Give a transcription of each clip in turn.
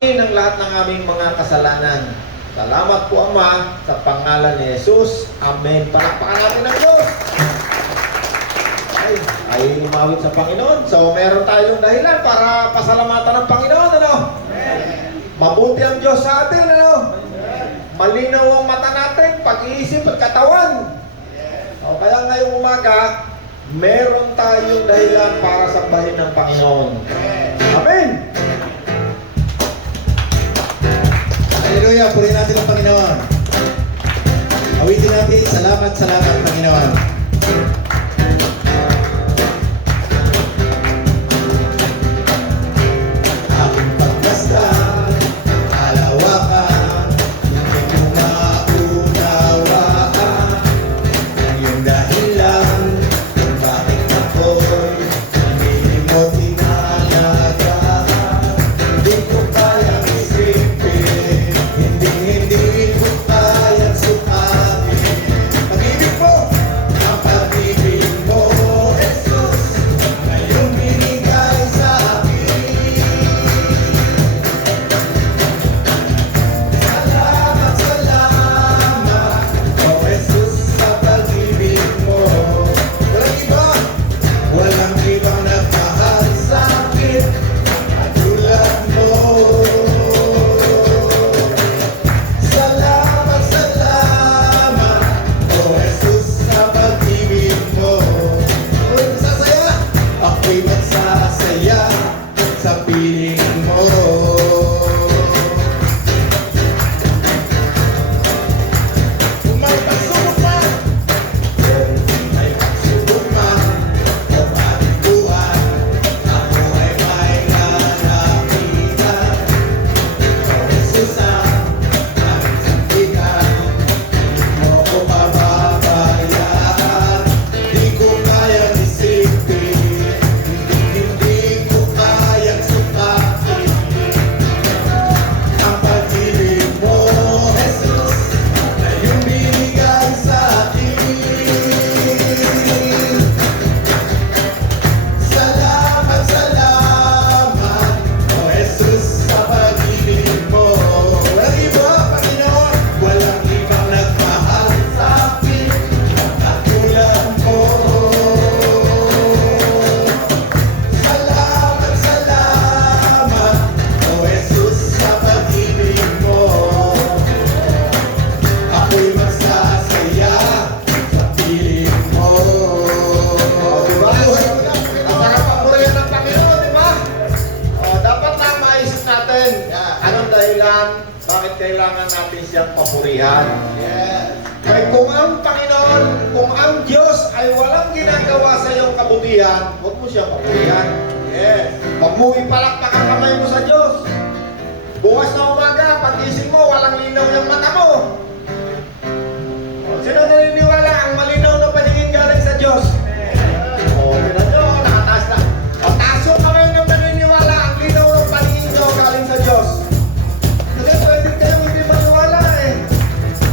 ng lahat ng aming mga kasalanan. Salamat po, Ama, sa pangalan ni Jesus. Amen. Palakpakan natin ang Diyos. Ay umawit sa Panginoon. So, meron tayong dahilan para pasalamatan ng Panginoon, ano? Mabuti ang Diyos sa atin, ano? Malinaw ang mata natin, pag-iisip at katawan. O, kaya ngayong umaga, meron tayong dahilan para sambahin ng Panginoon. Amen. Hallelujah, purihin natin ang Panginoon. Awitin natin, salamat, salamat, Panginoon. Aking pagmasdan, alawakan, hindi ko maunawaan ang iyong dahilan kung bakit ako'y hindi mo tinalagaan. Hindi ko kayang isipin, hindi ko kayang sukatin. Pag-ibig mo, ang pag-ibig mo, Jesus, ngayong binigay sa akin. Salamat, salamat, oh Jesus, sa pag-ibig mo. Walang ibang nagmahal sa akin katulad mo. Salamat, salamat, oh Jesus, sa pag-ibig mo. Ako'y magsasaya, ako'y magsasaya sa piling mo. Kung may pagsubok man, kung may pagsubok man, o patikuan, ako ay may lalapitan. O Jesus, ang sandigan, di mo ko pababayaan. Di ko kayang isipin, hindi ko kayang sukatin ang pag-ibig mo, Jesus, na iyong binigay sa akin. Salamat, salamat, oh Jesus, sa pag-ibig mo. Walang iba, Panginoon, walang ibang nagmahal sa akin katulad mo. Salamat, salamat, oh Jesus, sa pag-ibig mo. Ako'y magsasaya sa piling mo. Diba? Ang sarap ang purihan ng Panginoon, di ba? Dapat na maisip natin, anong dahilan, bakit kailangan natin siyang papurihan? Kaya kung ang Panginoon, kung ang Diyos ay walang ginagawa sa iyong kabutihan, huwag mo siyang papurihan. Huwag mo ipalakpak ang kamay mo sa Diyos. Bukas na umaga, pag-ising mo, walang linaw yung mata mo. Sino naniniwala ang malinaw na paningin galing sa Diyos? Tignan nyo, nakataas na. Taas yung kamay nyo naniniwala ang linaw ng paningin nyo galing sa Diyos. Kasi pwede kayong hindi maniwala eh.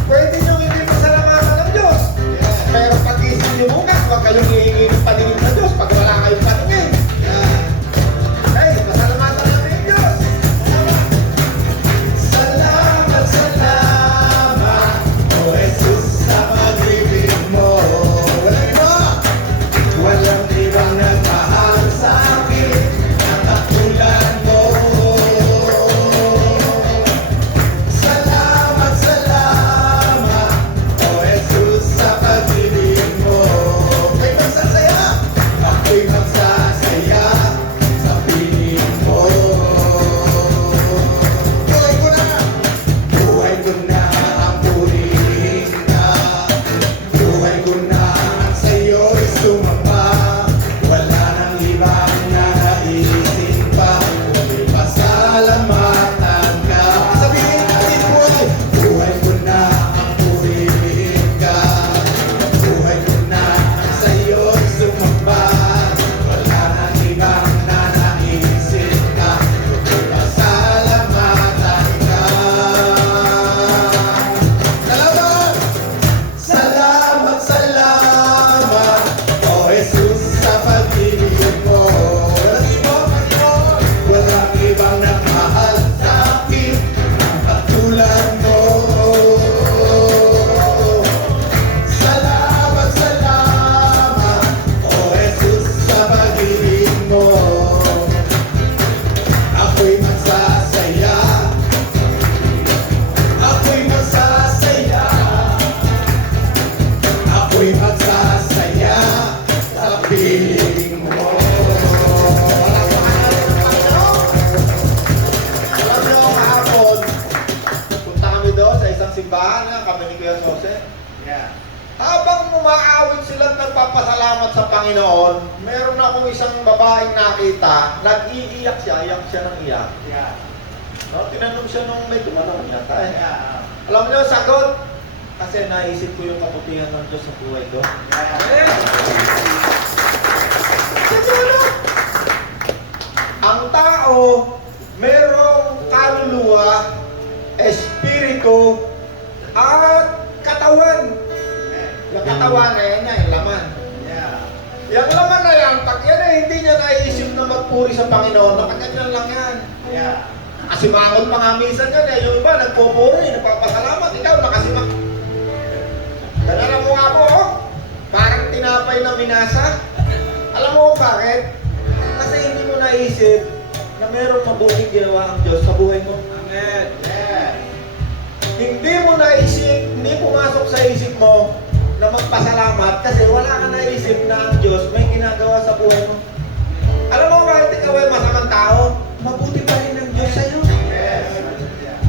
Pwede nyo hindi pasalamatan ng Diyos. Pero pag-ising nyo bukas, huwag kayong hihingi ng paningin sa Diyos pag wala kayong paningin. Hey, pasalamatan natin yung Diyos. simbahan, kami ni Kuya Jose. Yeah. Habang umaawit sila at nagpapasalamat sa Panginoon, meron akong isang babaeng nakita, nag-iiyak siya, iyak siya ng iyak. Yeah. No, tinanong siya nung may tumanong yata eh. Yeah. Alam niyo, sagot, kasi naisip ko yung kabutihan ng Diyos sa buhay ko. Yeah. Siguro, ang tao, merong kaluluwa, espiritu, at katawan. Yung katawan na yan, yung laman. Yeah. Yung laman na yan, pag yan ay hindi niya naisip na magpuri sa Panginoon, nakaganyan lang yan. Yeah. Nakasimangot pa nga minsan yan eh. Yung iba, nagpupuri, nagpapasalamat. Ikaw, nakasimang. Ganala mo nga po, oh. Parang tinapay na minasa. Alam mo kung bakit? Kasi hindi mo naisip na merong mabuting ginawa ang Diyos sa buhay mo. Amen. Yeah. Hindi mo naisip, hindi pumasok sa isip mo na magpasalamat kasi wala ka naisip na ang Diyos may ginagawa sa buhay mo. Alam mo bakit ikaw ay masamang tao? Mabuti pa rin ang Diyos sa'yo. Yes. Yeah.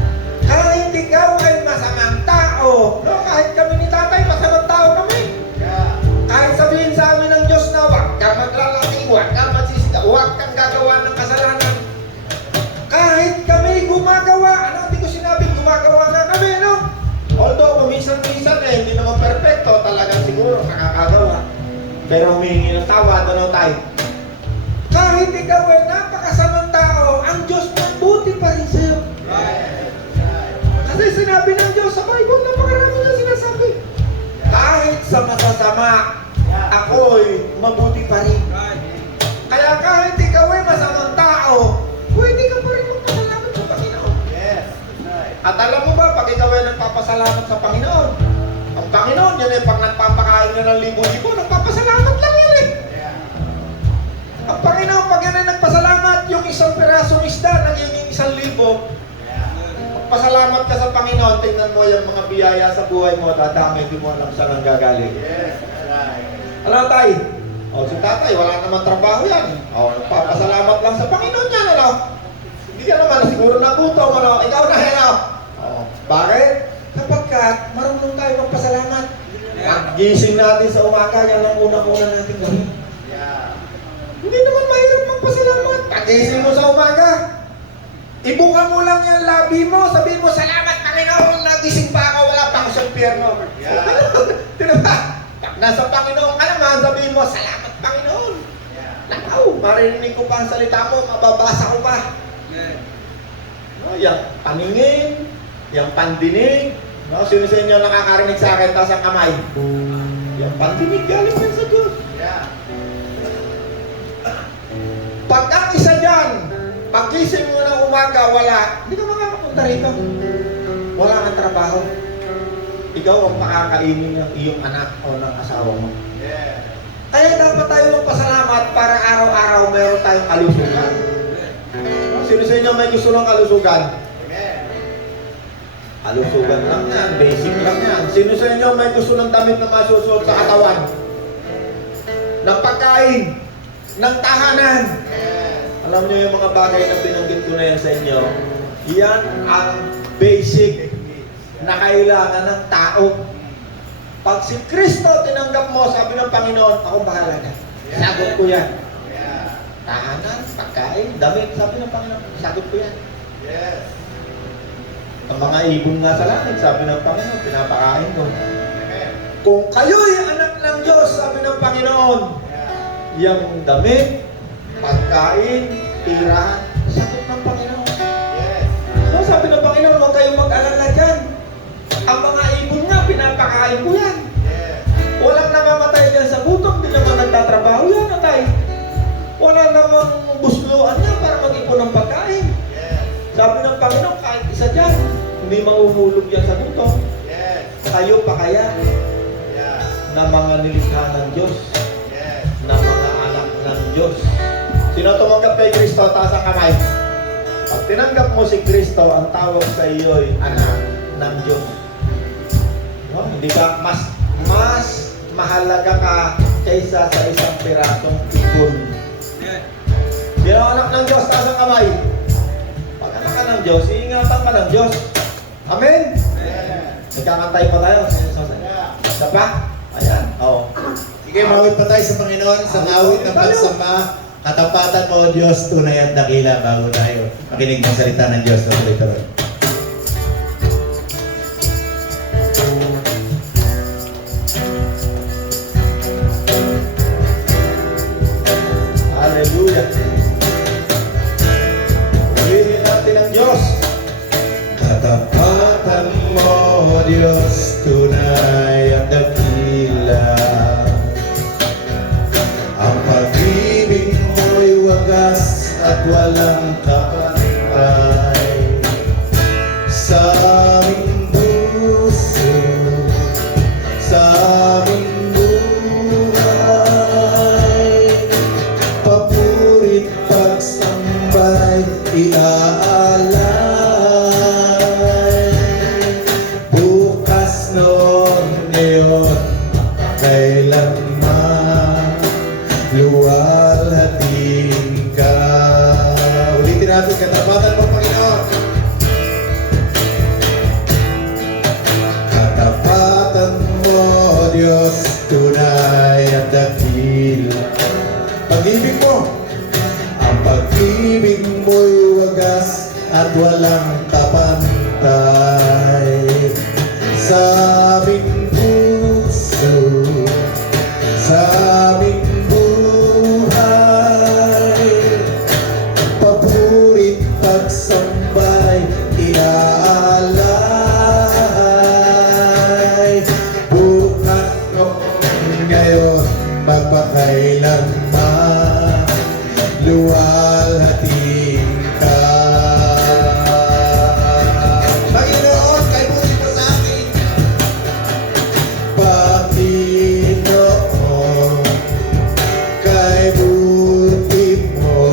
Kahit ikaw ay masamang tao, no? Kahit kami ni tatay, masamang tao kami. Yeah. Kahit sabihin sa amin ng Diyos na huwag kang maglalaki, huwag kang magsisita, huwag kang gagawa ng kasalanan. Kahit kami gumagawa, ano, hindi ko sinabing gumagawa na kami, no? Although, minsan-minsan eh, hindi naman perfecto, talagang siguro nakakagawa. Pero humingi ng tawad, ano tayo? Kahit ikaw ay napakasamang tao, ang Diyos mabuti pa rin sa'yo. Right. Kasi sinabi ng Diyos sa Bible, napakarami na sinasabi. Kahit sa masasama, ako'y mabuti pa rin. Kaya kahit ikaw ay masamang tao, pwede ka pa rin magpasalamat sa Panginoon. Yes. Right. At alam mo ba, pag ikaw ay nagpapasalamat sa Panginoon, ang Panginoon yan eh, pag nagpapakain ka ng libo-libo, nagpapasalamat lang yan eh. Yeah. Ang Panginoon, pag yan ay nagpasalamat, yung isang pirasong isda, nagiging 1,000. Yeah. Pasalamat ka sa Panginoon, tingnan mo yung mga biyaya sa buhay mo, dadami, di mo alam saan ang gagaling. Yes. Right. Ano tay? O si tatay, wala naman trabaho yan. O, nagpapasalamat lang sa Panginoon yan, ano? Hindi ka naman, siguro nagutom, ano? Ikaw na, ano? O, bakit? Kapag marunong tayo magpasalamat. Pag-gising natin sa umaga, yan lang unang-una natin gawin. Yeah. Hindi naman mahirap magpasalamat. Pag-gising mo sa umaga, ibuka mo lang yung labi mo, sabihin mo, salamat Panginoon, nagising pa ako, wala pa ako sa impyerno. Yeah. Diba? Pag nasa Panginoon ka naman, sabihin mo, salamat Panginoon. Yeah. Nakaw, maririnig ko pa ang salita mo, mababasa ko pa. No, yung paningin, yung pandinig. No, sino sa inyo nakakarinig sa akin, taas ang kamay? Yung pandinig galing yan sa Diyos. Yeah. Pag ang isa dyan, pag-gising mo ng umaga, wala, hindi ka makakapunta rito. Wala kang trabaho. Ikaw ang pakakainin ng iyong anak o ng asawa mo. Yeah. Kaya dapat tayo magpasalamat para araw-araw meron tayong kalusugan. Sino sa inyo may gusto ng kalusugan? Amen. Kalusugan lang yan, basic lang yan. Sino sa inyo may gusto ng damit na masusuot sa katawan? Ng pagkain? Ng tahanan? Yes. Alam niyo yung mga bagay na binanggit ko na yan sa inyo, yan ang basic na kailangan ng tao. Pag si Kristo tinanggap mo, sabi ng Panginoon, ako bahala na. Sagot ko yan. Yeah. Tahanan, pagkain, damit, sabi ng Panginoon, sagot ko yan. Yes. Ang mga ibon nga sa langit, sabi ng Panginoon, pinapakain ko. Amen. Kung kayo'y anak ng Diyos, sabi ng Panginoon, Yeah. yung damit, pagkain, tirahan, sagot ng Panginoon. Yes. So sabi ng Panginoon, huwag kayong mag-alala dyan. Ang mga ibon nga, pinapakain ko yan. Yes. Walang namamatay dyan sa gutom, di naman nagtatrabaho yan, atay. Wala namang busluan niya para mag-ipon ng pagkain. Yes. Sabi ng Panginoon, kahit isa dyan, hindi mahuhulog yan sa gutom. Yes. Kayo pa kaya Yeah. na mga nilikha ng Diyos, Yes. na mga anak ng Diyos. Sino tumanggap kay Kristo? Taas ang kamay. Pag tinanggap mo si Kristo, ang tawag sa iyo ay anak ng Diyos. No? Hindi ka mas mahalaga ka kaysa sa isang pirasong ibon. Sino ang anak ng Diyos? Taas ang kamay. Pag anak ka ng Diyos, iingatan ka ng Diyos. Amen? Amen. Nagkakantay pa tayo. Isa pa? Ayan. Oo. Sige, mawit pa tayo sa Panginoon sa awit ng pagsamba. Katapatan mo, Diyos, tunay at dakila bago tayo makinig ng salita ng Diyos na tuloy-tuloy. Hallelujah. Purihin natin ang Diyos. Katapatan mo, Diyos, tunay at dakila. Ang pag-ibig mo'y wagas at walang kapantay. Sa aming puso, sa aming buhay, papurit pagsambay iaalay. Bukas noon, ngayon, kailanman luwalhatiin ka. Ulitin natin, katapatan mo, Panginoon. Katapatan mo, Diyos, tunay at dakila. Pag-ibig mo, ang pag-ibig mo'y wagas at walang kapantay. Sa aming puso, sa aming buhay, papurit pagsambay iaalay. Bukas noon, ngayon, magpakailanman, luwalhatiin ka. Panginoon, kay buti mo sa akin. Panginoon, kay buti mo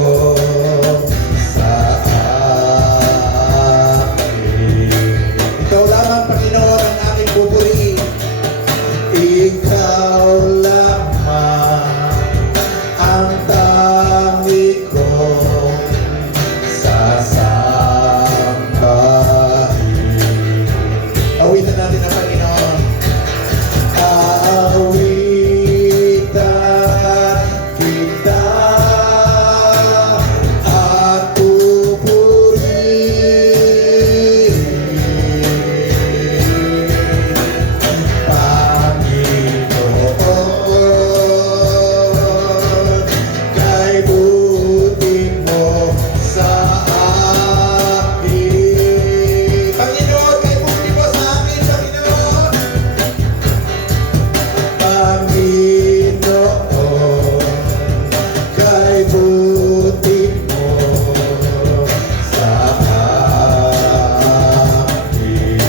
sa akin. Ikaw lamang, Panginoon, ang aking pupurihin. Ikaw lamang ang tangi kong sasambahin. Awitan natin ang Panginoon. Aawitan kita at pupurihin. Panginoon, kay buti mo sa akin. Panginoon, kay buti mo sa akin, Panginoon. Panginoon, kay buti mo sa akin.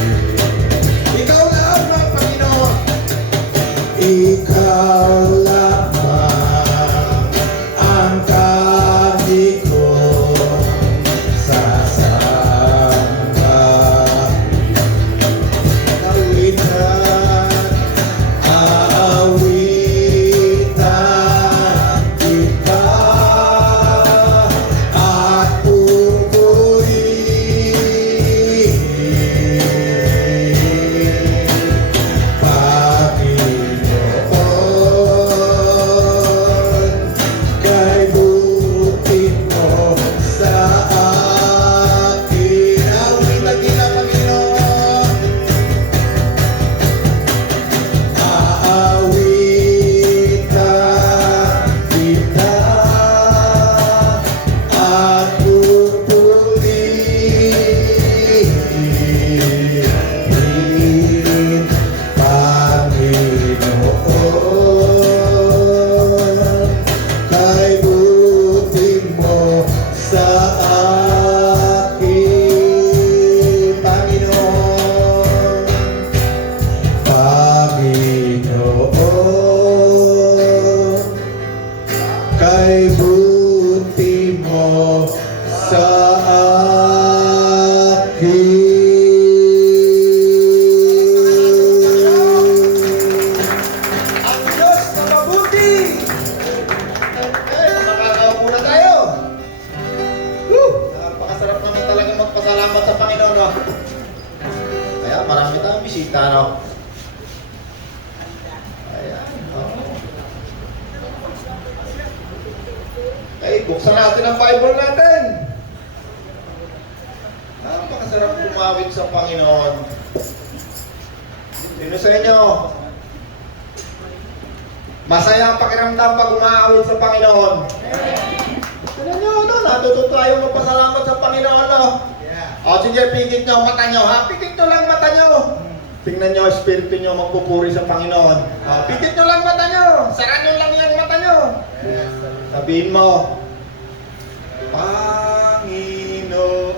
Ikaw lamang, Panginoon. Ikaw lamang ang tangi kong sasambahin. Aawitan kita at pupurihin. Panginoon, kay buti mo sa akin. Awitan kita, Panginoon. Aawitan kita at pupurihin. Panginoon, kay buti mo sa akin. Panginoon, Panginoon, kay buti mo sa akin. Ang Diyos na mabuti. Makakaupo na tayo. Napakasarap naman talaga magpasalamat sa Panginoon. No? Kaya Kaya marami tayong bisita, no? Ayan, oh. Okay, buksan natin ang Bible natin. Napakasarap kumawit sa Panginoon. Sino sa inyo? Masaya ang pakiramdam pag umaawit sa Panginoon. Tignan nyo, no? Natututo tayo magpasalamat sa Panginoon, no? O, sige, pikit nyo ang mata nyo, ha? Pikit nyo lang mata nyo. Tingnan nyo, espiritu nyo magpupuri sa Panginoon. O, pikit nyo lang mata nyo. Sara nyo lang yung mata nyo. Sabihin mo, Panginoon,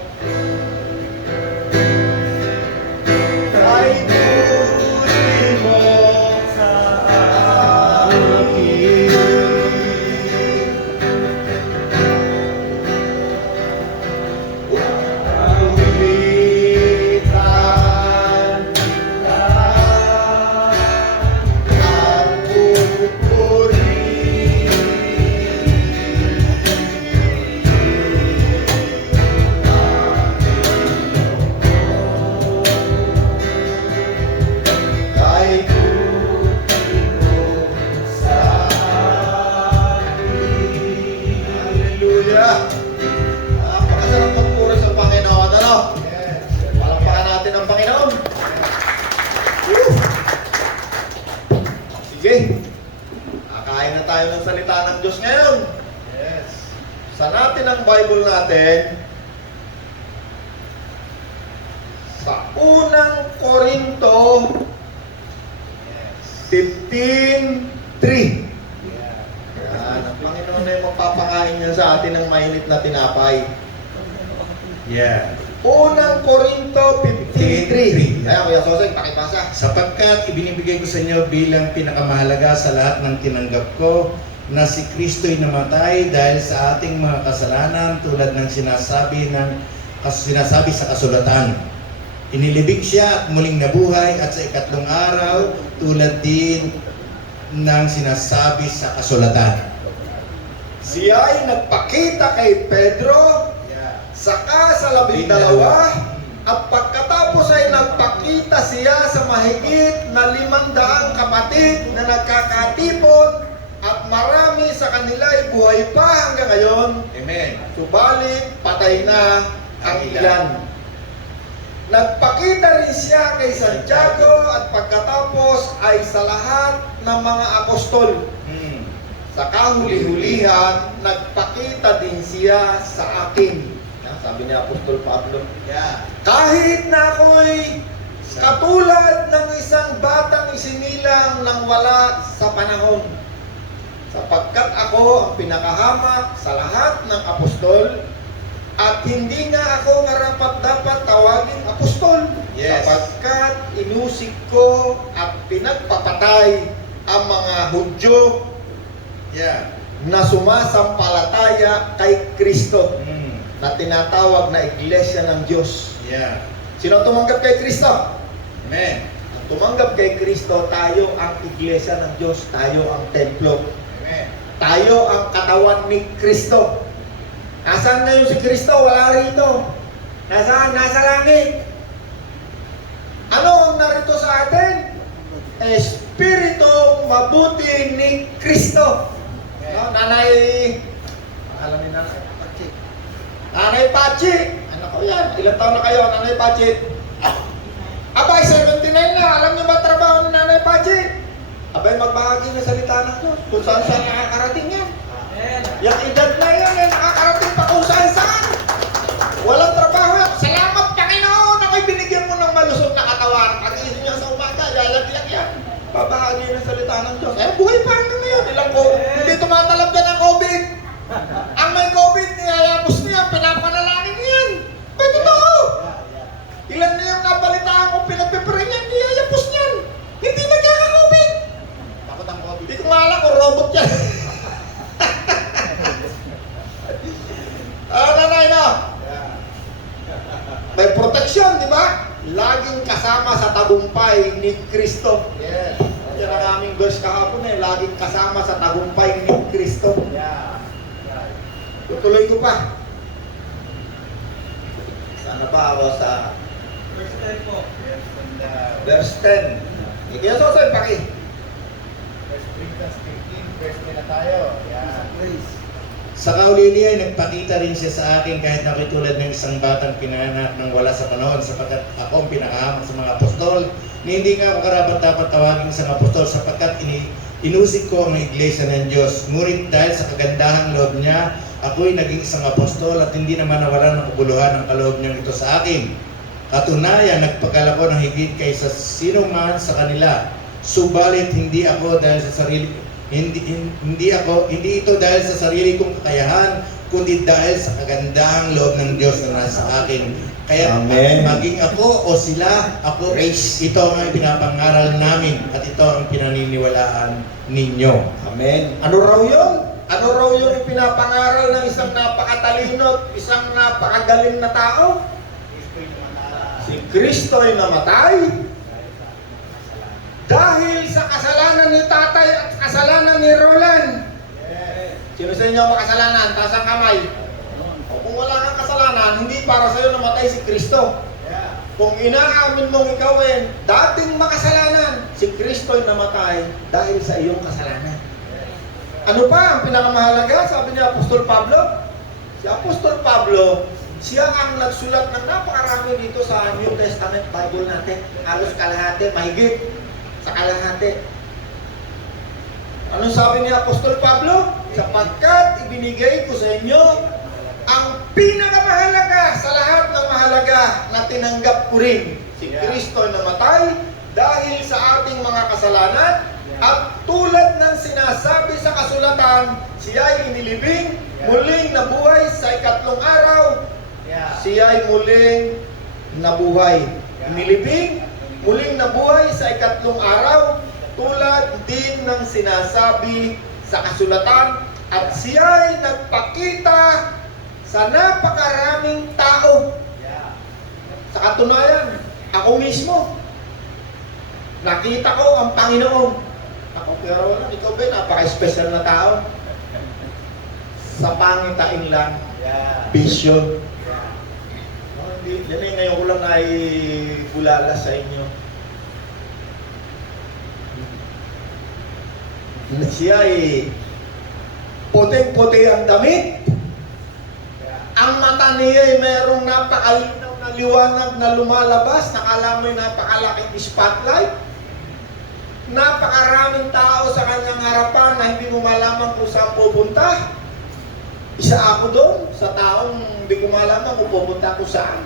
ay tuloy mo sa akin. Ulitan lang at pupurihin. Kay tuloy mo sa akin. Hallelujah! Napakasarap magpuri sa Panginoon, ano? Palakpakan natin ang Panginoon. Woo! Sige. Kakain na tayo ng salita ng Diyos ngayon. Sa natin ang Bible natin sa unang Korinto 15:3. Yan, ang Panginoon na yung magpapakain niya sa atin ng mainit na tinapay. Yeah. Unang Korinto 15:3. Kaya Kuya Soseng, pakibasa. Sapagkat ibinibigay ko sa inyo bilang pinakamahalaga sa lahat ng tinanggap ko na si Kristo'y namatay dahil sa ating mga kasalanan tulad ng sinasabi sa kasulatan. Inilibing siya at muling nabuhay at sa ikatlong araw tulad din ng sinasabi sa kasulatan. Siya ay nagpakita kay Pedro, saka sa 12, at pagkatapos ay nagpakita siya sa mahigit na 500 kapatid na nagkakatipon, at marami sa kanila ay buhay pa hanggang ngayon. Amen. Subalit patay na ang ilan. Nagpakita rin siya kay Santiago at pagkatapos ay sa lahat ng mga apostol. Sa kahuli-hulihan, nagpakita din siya sa akin. Sabi ni Apostol Pablo, kahit na ako'y katulad ng isang batang isinilang nang wala sa panahon, sapagkat ako ang pinakahamak sa lahat ng apostol, at hindi nga ako karapat-dapat tawagin apostol, sapagkat inusig ko at pinagpapatay ang mga Hudyo na sumasampalataya kay Kristo, na tinatawag na Iglesia ng Diyos. Sino tumanggap kay Kristo? Amen. Ang tumanggap kay Kristo, tayo ang Iglesia ng Diyos, tayo ang templo. Amen. Tayo ang katawan ni Kristo. Nasaan ngayon si Kristo? Wala rito. Nasaan? Nasa langit. Ano ang narito sa atin? Espiritu mabuti ni Kristo. No, Nanay, alam ni Nanay Pachi. Nanay Pachi, anak ko yan. Ilang taon na kayo, Nanay Pachi? Abay, 79 na. Alam niyo ba trabaho ni Nanay Pachi? Abay, magbahagi ng salita ng Diyos. Kung saan saan nakakarating yan. Yung edad na yan, nakakarating pa kung saan saan. Walang trabaho yan. Salamat, Panginoon, ako'y binigyan mo ng malusog na katawan. Pag-isin niya sa umaga, lalagyan yan. Babahagi ng salita ng Diyos. Buhay pa hanggang ngayon. Hindi tumatalab ka ng COVID. Ang may COVID, niyayapos niya, pinapanalangin niyan. Pero totoo. Ilan na yung nabalitaan kung pinagpipray niyan, niyayapos niyan. Hindi nagkaka-COVID. Takot ang COVID. Hindi ko nga alam kung robot yan. Nanay na. May proteksyon, di ba? Laging kasama sa tagumpay ni Kristo. Yes. Yan ang aming verse kahapon eh. Laging kasama sa tagumpay ni Kristo. Tutuloy ko pa. Sana ba ako sa Verse 10. Ikaw sosoy, paki. Sa kaulili ay nagpakita rin siya sa akin kahit na ako'y tulad ng isang batang pinanganak nang wala sa panahon sapagkat ako ang pinakahamak sa mga apostol na hindi nga ako karapat dapat tawagin sa mga apostol sapagkat inusig ko ang iglesia ng Diyos. Ngunit dahil sa kagandahang loob niya, ako'y naging isang apostol at hindi naman nawalan ng kabuluhan ng kaloob niyang ito sa akin. Katunayan, nagpakala ko ng higit kaysa sino man sa kanila. Subalit hindi ako dahil sa sarili hindi ito dahil sa sarili kong kakayahan, kundi dahil sa kagandahang loob ng Diyos na nasa akin. Kaya Amen. maging ako o sila, ako, ito ang pinapangaral namin at ito ang pinaniniwalaan ninyo. Amen. Ano raw yun? Ano raw yung pinapangaral ng isang napakatalino, isang napakagaling na tao? Si Kristo ay namatay dahil sa kasalanan ni tatay at kasalanan ni Roland. Sino sa inyo makasalanan? Taas ang kamay. O kung wala kang kasalanan, hindi para sa iyo namatay si Kristo. Kung inaamin mong ikaw ay dating makasalanan, si Kristo ay namatay dahil sa iyong kasalanan. Ano pa ang pinakamahalaga? Sabi niya Apostol Pablo. Si Apostol Pablo, siya ang nagsulat ng napakarami dito sa New Testament Bible natin. Halos kalahati, mahigit sa kalahati. Anong sabi ni Apostol Pablo? Sapagkat ibinigay ko sa inyo ang pinakamahalaga sa lahat ng mahalaga na tinanggap ko rin. Si Kristo ay namatay dahil sa ating mga kasalanan at tulad ng sinasabi sa kasulatan, siya ay inilibing, muling nabuhay sa ikatlong araw. Siya ay muling nabuhay. Inilibing, muling nabuhay sa ikatlong araw, tulad din ng sinasabi sa kasulatan, at siya ay nagpakita sa napakaraming tao. Sa katunayan, ako mismo, nakita ko ang Panginoon. Ako, pero ikaw ba, napaka-special na tao. Sa pangitain lang, vision. Yan ay ngayon ko lang ay bulala sa inyo. Siya ay puting-puti ang damit. Ang mata niya ay merong napakalinaw na liwanag na lumalabas. Nakala mo'y napakalaking spotlight. Napakaraming tao sa kanyang harapan na hindi mo malaman kung saan pupunta. Isa ako doon sa taong hindi ko malaman kung pupunta ko saan.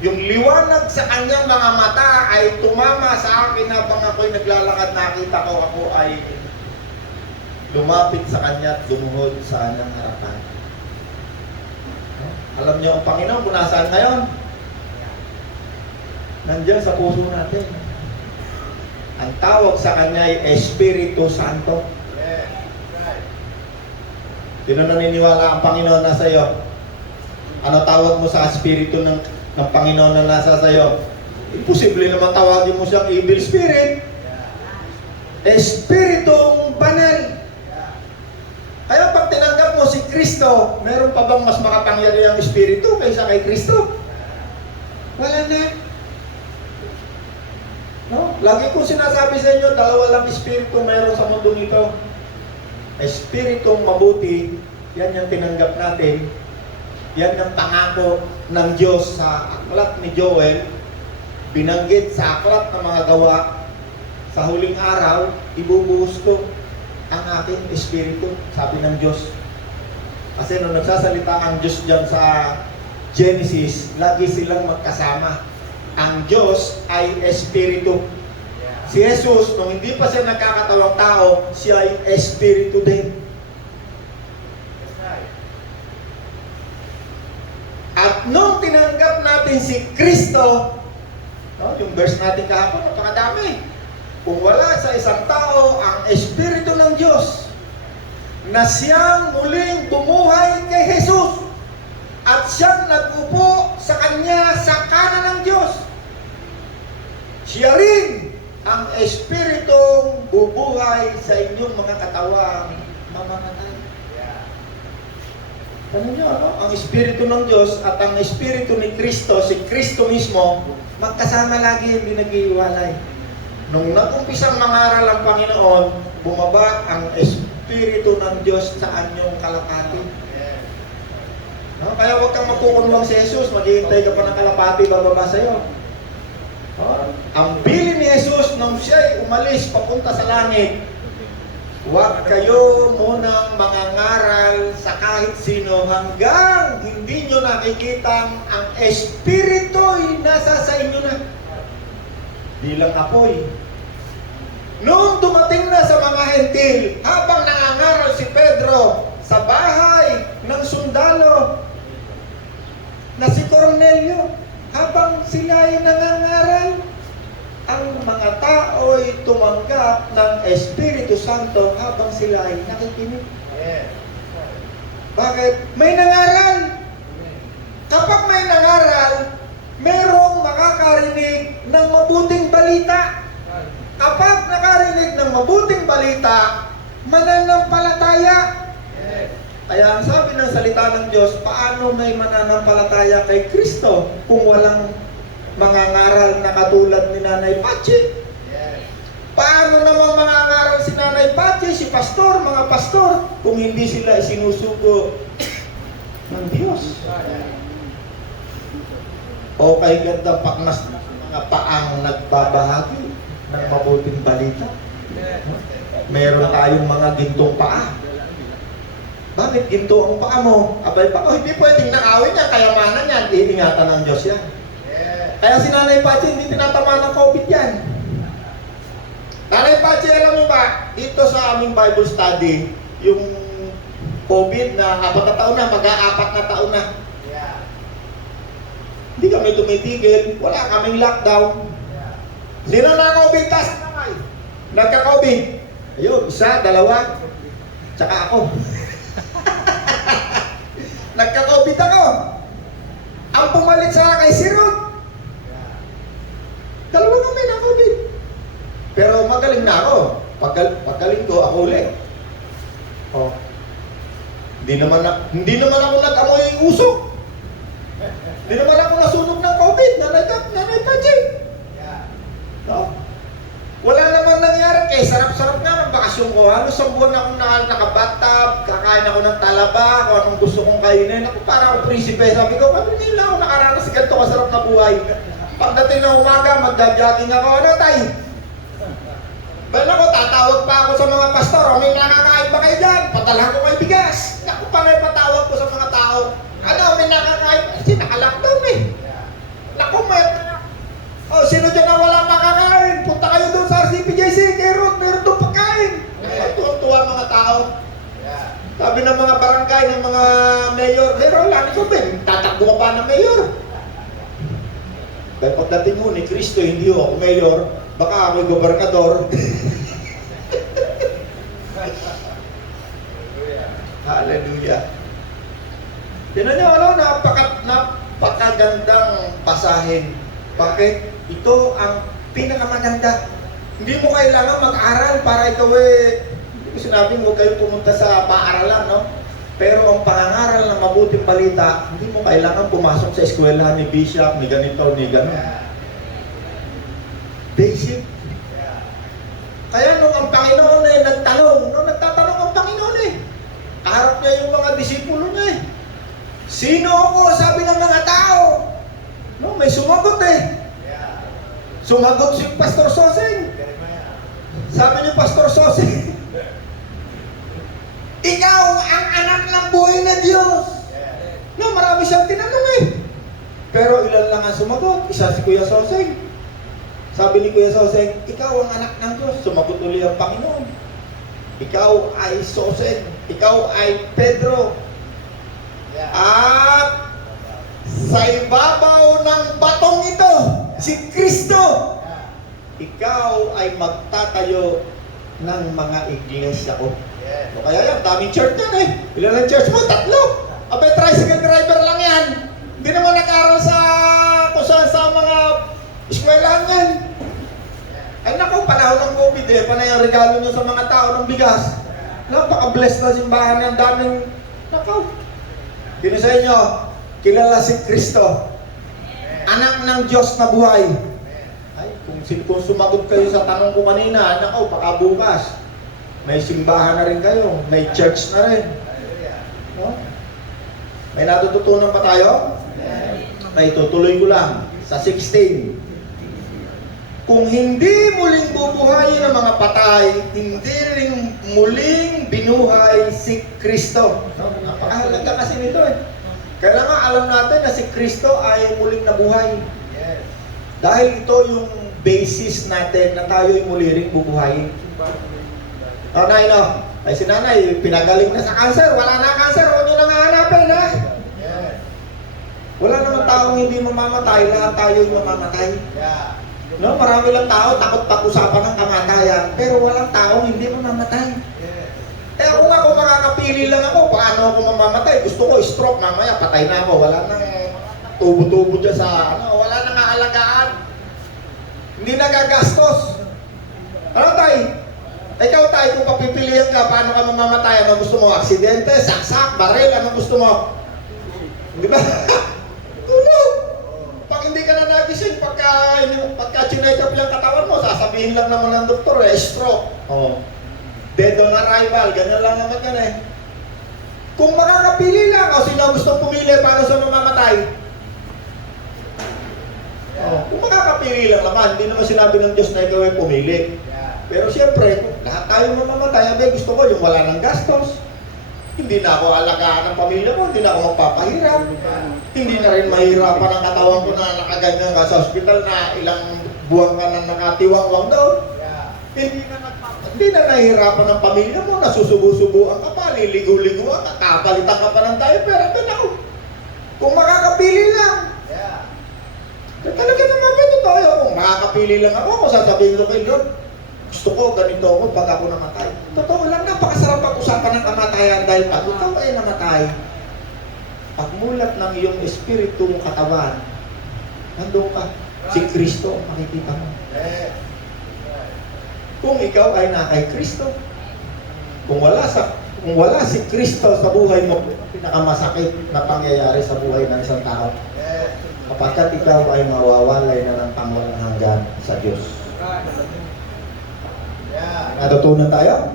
Yung liwanag sa kanyang mga mata ay tumama sa akin habang ako'y naglalakad. Nakita ko ako ay lumapit sa kanya at lumuhod sa kanyang harapan. Alam niyo ang Panginoon kung nasaan ngayon? Nandiyan sa puso natin. Ang tawag sa kanya ay Espiritu Santo. Sino naniniwala ang Panginoon nasa iyo? Ano tawag mo sa Espiritu ng Panginoon na nasa sayo? Imposible naman tawagin mo siyang evil spirit. Espiritong banal. Kaya pag tinanggap mo si Kristo, meron pa bang mas makapangyarihang espiritu kaysa kay Kristo? Wala na. No? Lagi kong sinasabi sa inyo, dalawa lang espiritu meron sa mundo nito. Espiritong mabuti, yan yung tinanggap natin. Yan ang pangako ng Diyos sa aklat ni Joel. Binanggit sa aklat ng mga gawa, sa huling araw, ibubuhos ko ang aking espiritu, sabi ng Diyos. Kasi nung nagsasalita ang Diyos dyan sa Genesis, lagi silang magkasama. Ang Diyos ay espiritu. Si Jesus, nung hindi pa siya nagkakatawang tao, siya ay espiritu din. At nung tinanggap natin si Kristo, no, yung verse natin kahapon, napakadami. Kung wala sa isang tao ang Espiritu ng Diyos, na siyang muling bumuhay kay Jesus, at siyang nag-upo sa kanya sa kanan ng Diyos, siya rin ang Espiritong bubuhay sa inyong mga katawang mamamatay. Ano nyo, ano? Ang Espiritu ng Diyos at ang Espiritu ni Kristo, si Kristo mismo, magkasama lagi, hindi nag-iwalay. Nung nag-umpisang mangaral ang Panginoon, bumaba ang Espiritu ng Diyos sa anyong kalapati. No? Kaya huwag kang magkukunwang si Jesus, maghihintay ka pa ng kalapati bababa sa'yo. Ang bilin ni Jesus nung siya'y umalis papunta sa langit, huwag kayo munang mangangaral sa kahit sino hanggang hindi nyo nakikita ang Espiritu'y nasa sa inyo na. Bilang apoy. Noong dumating na sa mga hentil, habang nangangaral si Pedro sa bahay ng sundalo na si Cornelio, habang sila ay nangangaral, ang mga tao'y tumanggap ng Espiritu Santo habang sila ay nakikinig. Bakit? May nangaral. Kapag may nangaral, merong makakarinig ng mabuting balita. Kapag nakarinig ng mabuting balita, mananampalataya. Kaya ang sabi ng salita ng Diyos, paano may mananampalataya kay Kristo kung walang mangangaral na katulad ni Nanay Pachi? Paano namang mangangaral si Nanay Pachi, si pastor, mga pastor, kung hindi sila isinusugo ng Diyos? O kay ganda pakmas ng mga paang nagbabahagi ng mabuting balita. Meron tayong mga gintong paa. Bakit ginto ang paa mo? Abay pa, hindi pwedeng nakawin yan, kayamanan yan, iingatan ng Diyos yan. Kaya si Nanay Pachi hindi tinatama ng COVID yan. Nanay Pachi, alam mo ba, dito sa aming Bible study, yung COVID na 4 na taon na, mag-a-4 na taon na. Hindi kami tumitigil, wala kaming lockdown. Sino na-COVID? Taas ang kamay. Nagka-COVID. Ayun, 1, 2, tsaka ako. Nagka-COVID ako. Ang pumalit sa kay si Ruth. 2 kami na COVID. Pero magaling na ako. Paggaling ko, ako ulit. Oh. Hindi naman ako nag-amoy usok. Hindi naman ako nasunog ng COVID. Nanay Pachi. No? Wala naman nangyari. Eh, sarap-sarap nga ng bakasyon ko. Halos 1 buwan akong nakabatab, kakain ako ng talaba, kung anong gusto kong kainin. Ako para ako prinsipe. Sabi ko, hindi lang ako nakaranas ganito kasarap na buhay. Pagdating ng umaga, magja-jogging ako. Ano tay? Ba't ako, tatawag pa ako sa mga pastor. May nakakain ba kayo dyan? Padala ko kay bigas. Ako pa rin patawag ko sa mga tao. Ano, may nakakain? Kasi naka-lockdown eh. Naku, oh, sino dyan na wala makakain? Punta kayo doon sa RCPJC, kay Ruth, meron doon pagkain. Tuwan-tuwa mga tao. Sabi ng mga barangay, ng mga mayor, meron lang, ito ba? Tatakbo ka pa ng mayor. Kaya pagdating mo ni Kristo, hindi ako mayor, baka ako'y gobernador. Hallelujah. Tinan nyo, ano, napakagandang basahin. Bakit? Ito ang pinakamaganda. Hindi mo kailangan mag-aral para ikaw hindi ko sinabing huwag kayo pumunta sa paaralan, no? Pero ang pangangaral ng mabuting balita, hindi mo kailangan pumasok sa eskwelahan ni Bishop, ni ganito, ni gano'n. Basic. Kaya nung ang Panginoon nagtatanong ang Panginoon kaharap niya yung mga disipulo niya Sino ako? Sabi ng mga tao. No, may sumagot Sumagot si Pastor Soseng. Sabi ni Pastor Soseng, ikaw ang anak ng buhay na Diyos. No, marami siyang tinanong Pero ilan lang ang sumagot. Isa si Kuya Soseng. Sabi ni Kuya Soseng, ikaw ang anak ng Diyos. Sumagot ulit ang Panginoon. Ikaw ay Soseng. Ikaw ay Pedro. At sa ibabaw ng batong ito, si Kristo, ikaw ay magtatayo ng mga iglesia ko. O kaya yan, daming church yan Ilan ang church mo? 3. Abay, tricycle driver lang yan. Hindi naman nag-aral kung saan sa mga eskwelahan yan. Ay naku, panahon ng COVID panay ang regalo nyo sa mga tao ng bigas. Napaka-blessed na simbahan ng daming, naku. Sino sa inyo, kilala si Kristo? Anak ng Diyos na buhay. Ay, kung sumagot kayo sa tanong ko kanina, nako, baka bukas. May simbahan na rin kayo. May church na rin. No? May natututunan pa tayo? May tutuloy ko lang sa 16. Kung hindi muling bubuhayin ang mga patay, hindi rin muling binuhay si Kristo. No? Napakahalaga kasi nito eh. Kailangan alam natin na si Kristo ay muling nabuhay. Dahil ito yung basis natin na tayo ay muli rin bubuhayin. Nay, no? Ay si nanay, pinagaling na sa cancer. Wala na cancer, huwag nyo nang hahanapin, ha? Wala naman taong hindi mamamatay, lahat tayo ay mamamatay. No, marami lang tao takot pag-usapan ng kamatayan, pero walang taong hindi mamamatay. Eh kung ako makakapili lang ako, paano ako mamamatay? Gusto ko stroke, mamaya patay na ako. Wala nang tubo-tubo dyan sa, wala nang aalagaan. Hindi nagagastos. Ano tay? Ikaw tay, kung papipilihan ka, paano ka mamamatay? Ano gusto mo? Aksidente, saksak, baril, ano gusto mo? Di ba? Tulog! Pag hindi ka na nagising, pagka chineck up yung katawan mo, sasabihin lang naman ng doktor, stroke. Oh. Dead on arrival, ganyan lang naman yan eh. Kung makakapili lang, o sino gusto pumili, paano sa mamamatay? Oh, kung makakapili lang naman, hindi naman sinabi ng Diyos na ikaw ay pumili. Pero siyempre, lahat tayo mamamatay, abe, gusto ko yung wala ng gastos. Hindi na ako alagaan ng pamilya ko, hindi na ako magpapahirap. Hindi na rin mahirapan ang katawan ko na nakaganyan ka sa ospital na ilang buwan ka na nakatiwang-wang doon. Hindi na nahihirapan ng pamilya mo, nasusubo-subuan ka pa, liligo-liguan ka, kakalitan ka pa ng tayo, pero ako, kung makakapili lang. Talaga naman ba ito tayo? Kung makakapili lang ako, kung sasabihin ko kay Lord, gusto ko, ganito ako pag ako namatay. Totoo lang, napakasarap pag-usapan ng kamatayan dahil pag ikaw ay namatay, pagmulat ng iyong espiritu mong katawan, nandun ka, si Kristo, makikita mo. Kung ikaw ay na kay Kristo, kung wala si Kristo sa buhay mo, pinakamasakit na pangyayari sa buhay ng isang tao. Kapagkat ikaw ay mawawalay na ng pangwalang hanggan sa Diyos. Natutunan tayo?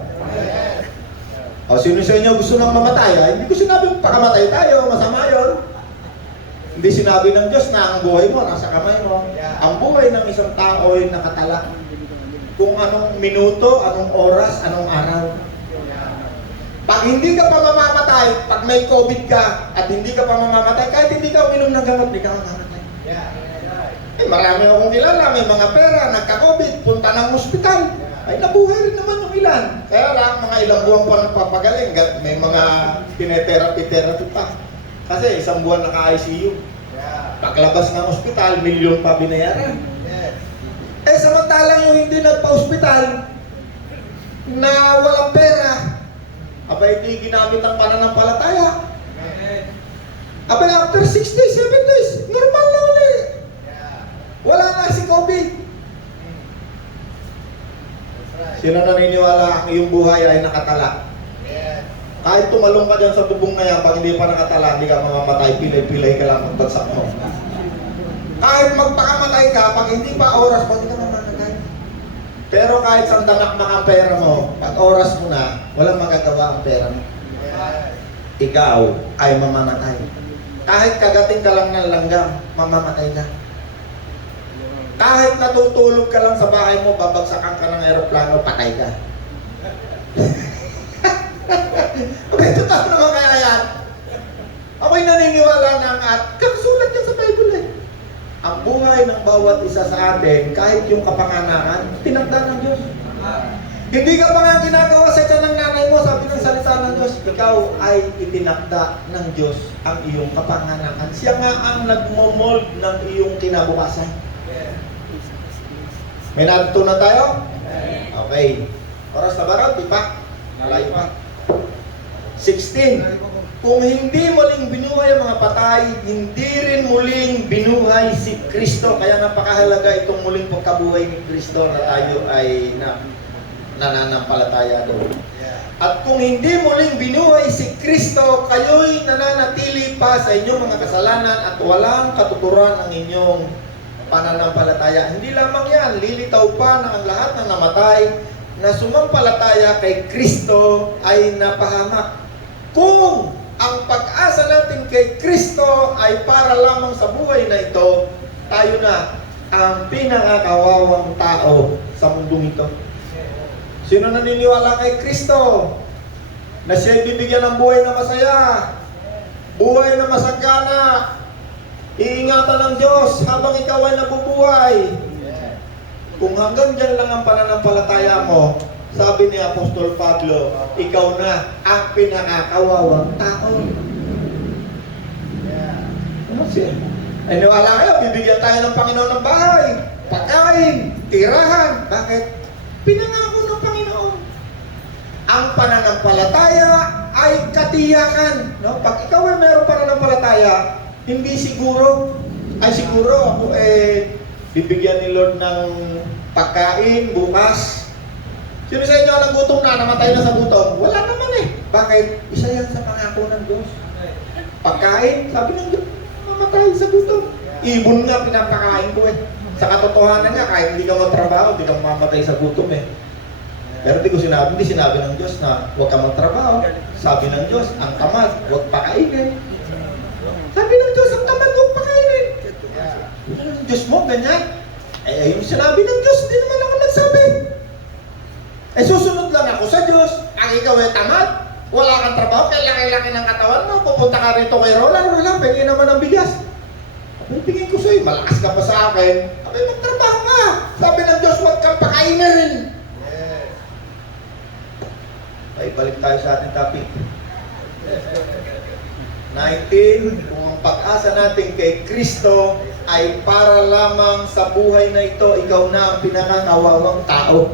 O sino sa inyo gusto nang mamatay? Hindi ko sinabing pakamatay tayo, masama yun. Hindi sinabi ng Diyos na ang buhay mo nasa kamay mo. Ang buhay ng isang tao ay nakatala. Kung anong minuto, anong oras, anong araw. Pag hindi ka pa mamamatay, pag may COVID ka at hindi ka pa mamamatay, kahit hindi ka uminom ng gamot, hindi ka mamamatay. Marami akong kilala, may mga pera, nagka-COVID, punta ng ospital. Ay nabuhay rin naman yung ilan. Kaya lang, mga ilang buwan pa nagpapagaling, may mga pinetherapy pa. Kasi isang buwan naka-ICU. Paglabas ng ospital, milyon pa binayaran. Samantalang yung hindi nagpa-ospital na walang pera, abay hindi ginamit ang pananampalataya. Abay after 6 days, 7 days, normal na ulit. Wala na si COVID. Sino naniniwala ang iyong buhay ay nakatala? Kahit tumalong ka dyan sa bubong na yan, pag hindi pa nakatala, hindi ka mamamatay, pilay-pilay ka lang magbagsak mo. Kahit magpakamatay ka, pag hindi pa oras, pag hindi ka mamamatay. Pero kahit sandanak mga pera mo, pag oras mo na, walang magagawa ang pera mo. Ikaw ay mamamatay. Kahit kagating ka lang ng langgam, mamamatay ka. Kahit natutulog ka lang sa bahay mo, babagsakan ka ng aeroplano, patay ka. Ito tayo naman kaya yan. Ako'y naniniwala ng at kakasulat yan sa Bible eh. Ang buhay ng bawat isa sa atin, kahit yung kapanganakan, tinagda ng Diyos. Hindi ka pa nga ginagawa sa tiyan ng nanay mo, sabi ng salita ng Diyos, ikaw ay itinakda ng Diyos ang iyong kapanganakan. Siya nga ang nagmomold ng iyong kinabukasan. May natutunan tayo? Okay. Oras na ba raw? Di pa? Nalayo pa. 16. Kung hindi muling binuhay ang mga patay, hindi rin muling binuhay si Kristo. Kaya napakahalaga itong muling pagkabuhay ni Kristo na tayo ay nananampalataya doon. At kung hindi muling binuhay si Kristo, kayo'y nananatili pa sa inyong mga kasalanan at walang katuturan ang inyong pananampalataya. Hindi lamang yan, lilitaw pa na ang lahat ng namatay na sumampalataya kay Kristo ay napahamak. Kung ang pag-asa natin kay Kristo ay para lamang sa buhay na ito, tayo na ang pinakakawawang tao sa mundong ito. Sino naniniwala kay Kristo na siya'y bibigyan ng buhay na masaya, buhay na masagana, iingatan ng Diyos habang ikaw ay nabubuhay? Kung hanggang dyan lang ang pananampalataya mo, sabi ni Apostol Pablo, ikaw na ang pinakakawawang tao. Ay niwala kayo, bibigyan tayo ng Panginoon ng bahay, pagkain, tirahan. Bakit? Pinangako ng Panginoon. Ang pananampalataya ay katiyakan. No? Pag ikaw ay mayroong pananampalataya, hindi siguro, ay siguro ako bibigyan ni Lord ng pagkain bukas. Sino sa inyo ang gutom na, namatay na sa gutom? Wala naman eh. Bakit? Isa yan sa pangako ng Diyos. Pagkain, sabi ng Diyos, mamatay sa gutom. Ibon nga pinapakain ko eh. Sa katotohanan nga, kahit hindi ka magtrabaho, hindi ka mamatay sa gutom eh. Pero hindi sinabi ng Diyos na huwag ka magtrabaho. Sabi ng Diyos, ang tamad, huwag pakainin. Sabi ng Diyos, ang tamad, huwag pakainin. Ang Diyos mo, ganyan. Yung sinabi ng Diyos, hindi naman ako nagsabi. Susunod lang ako sa Diyos. Ang ikaw ay tamad, wala kang trabaho, kailangan ng katawan mo, pupunta ka rito kay Roland, pengin naman ang bigas. Bibigyan ko sa'yo, malakas ka pa sa akin. Sabi, magtrabaho ka. Sabi ng Diyos, huwag kang pakainin. Ay, balik tayo sa ating topic. 19, kung ang pag-asa natin kay Kristo ay para lamang sa buhay na ito, ikaw na ang pinakakawawang tao.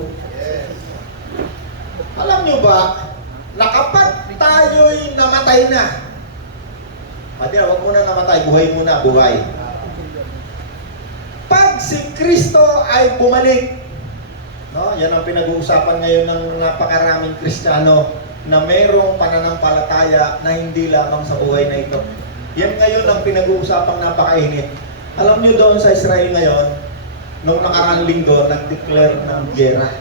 Alam nyo ba, na kapag tayo'y namatay na, pati na, huwag muna namatay, buhay muna, buhay. Pag si Kristo ay bumalik, no, yan ang pinag-uusapan ngayon ng napakaraming Kristiyano na mayroong pananampalataya na hindi lamang sa buhay na ito. Yan ngayon ang pinag-uusapang napakainit. Alam niyo doon sa Israel ngayon, nung nakarang linggo, nag-declare ng giyera.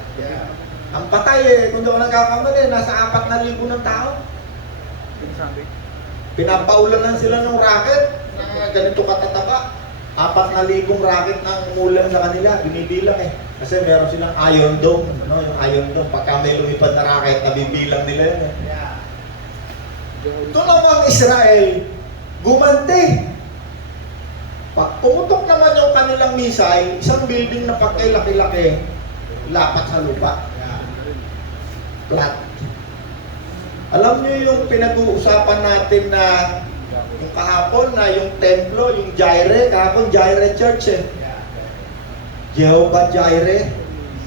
Ang patay kung doon nagkakamali, nasa 4,000 ng tao. Pinapaulanan sila ng rocket na ganito katataba. 4,000 rocket ng umulan sa kanila, binibilang eh. Kasi meron silang Iron Dome, no? Yung Iron Dome, pagka may lumipad na rocket, nabibilang nila yun eh. Ito namang Israel, gumanti. Pag pumutok naman yung kanilang missile, isang building na pagkailaki-laki, lapat sa lupa. Flat. Alam niyo yung pinag-uusapan natin na yung kahapon na yung templo, yung Jireh, kahapon Jireh Church eh. Jehovah Jireh,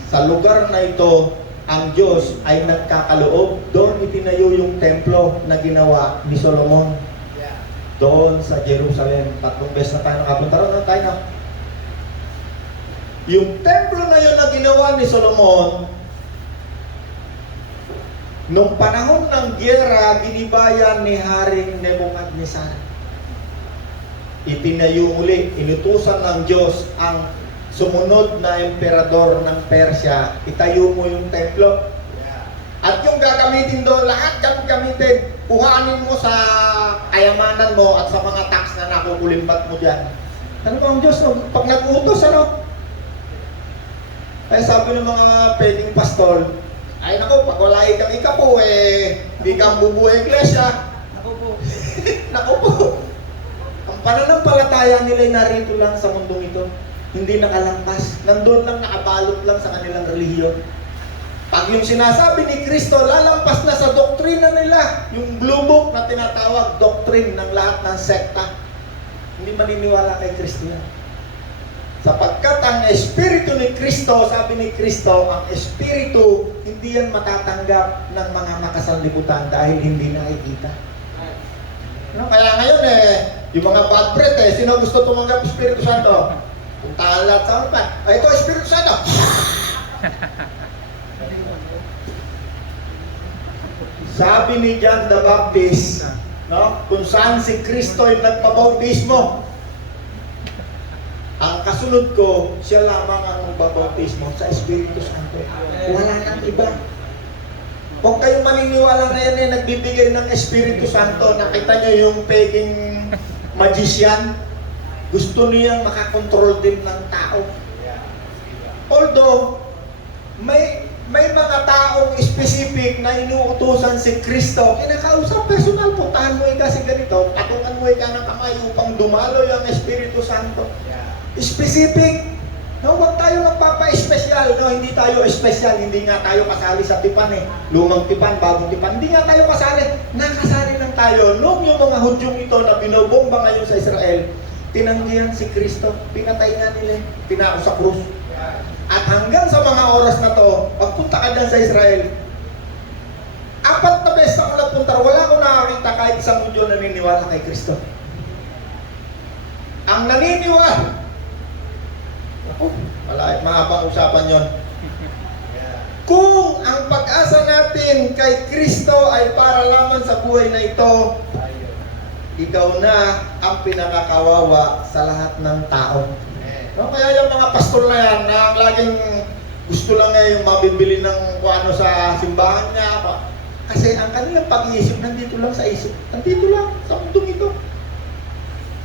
sa lugar na ito, ang Diyos ay nagkakaloob. Doon itinayo yung templo na ginawa ni Solomon. Doon sa Jerusalem. 3 beses na tayo nakapunta ron. Tayo na. Yung templo na yun na ginawa ni Solomon, nung panahon ng giyera, ginibayan ni Haring Nebuchadnezzar. Itinayo muli, inutusan ng Diyos ang sumunod na emperador ng Persya, itayo mo yung templo. At yung gagamitin doon, lahat gamitin, kuhanin mo sa kayamanan mo at sa mga tax na nakukulimbat mo dyan. Ano ba ang Diyos? Pag nag-utos, ano? Kaya sabi ng mga pwedeng pastol, ay naku, pag wala kang ikapo, hindi kang bubuhay iglesia. Naku po. Naku po. Ang pananampalataya nila'y narito lang sa mundong ito. Hindi nakalampas. Nandun lang, nakabalot lang sa kanilang relihiyon. Pag yung sinasabi ni Kristo, lalampas na sa doktrina nila. Yung blue book na tinatawag doctrine ng lahat ng sekta. Hindi maniniwala kay Kristo yan. Sapagkat ang Espiritu ni Kristo, sabi ni Kristo, ang Espiritu, hindi yan matatanggap ng mga makasanlibutan dahil hindi nakikita. No? Kaya ngayon yung mga bad breath sino gusto tumanggap Espiritu Santo? Puntahan lahat sa ano pa. Ito, Espiritu Santo! Sabi ni John the Baptist, no, kung saan si Kristo ay nagpabautismo, ang kasunod ko, siya lamang ang magbabautismo sa Espiritu Santo. Wala nang iba. Huwag kayong maniniwala na yan nagbibigay ng Espiritu Santo. Nakita nyo yung peking magician? Gusto niyang makakontrol din ng tao. Although, may mga taong specific na inuutusan si Kristo, kinakausap, personal, puntahan mo kasi ganito, patungan mo ng kamay upang dumalo yung Espiritu Santo. Specific. No, huwag tayo magpapa-espesyal. No, hindi tayo espesyal. Hindi nga tayo kasali sa tipan Lumang tipan, bagong tipan. Hindi nga tayo kasali. Nakasali lang tayo. Noong yung mga Hudyong ito na binobomba ngayon sa Israel, tinanggihan si Kristo. Pinatay nga nila. Pinako sa krus. At hanggang sa mga oras na to, pagpunta ka dyan sa Israel, 4 na beses ako napunta, wala akong nakakita kahit isang Hudyo naniniwala kay Kristo. Ang naniniwala, mahabang usapan yon. Kung ang pag-asa natin kay Kristo ay para lamang sa buhay na ito, ikaw na ang pinakakawawa sa lahat ng tao. No, kaya yung mga pastor na yan, na laging gusto lang yung mabibili ng kung ano sa simbahan niya. Kasi ang kanilang pag-iisip nandito lang sa isip. Nandito lang sa mundong ito.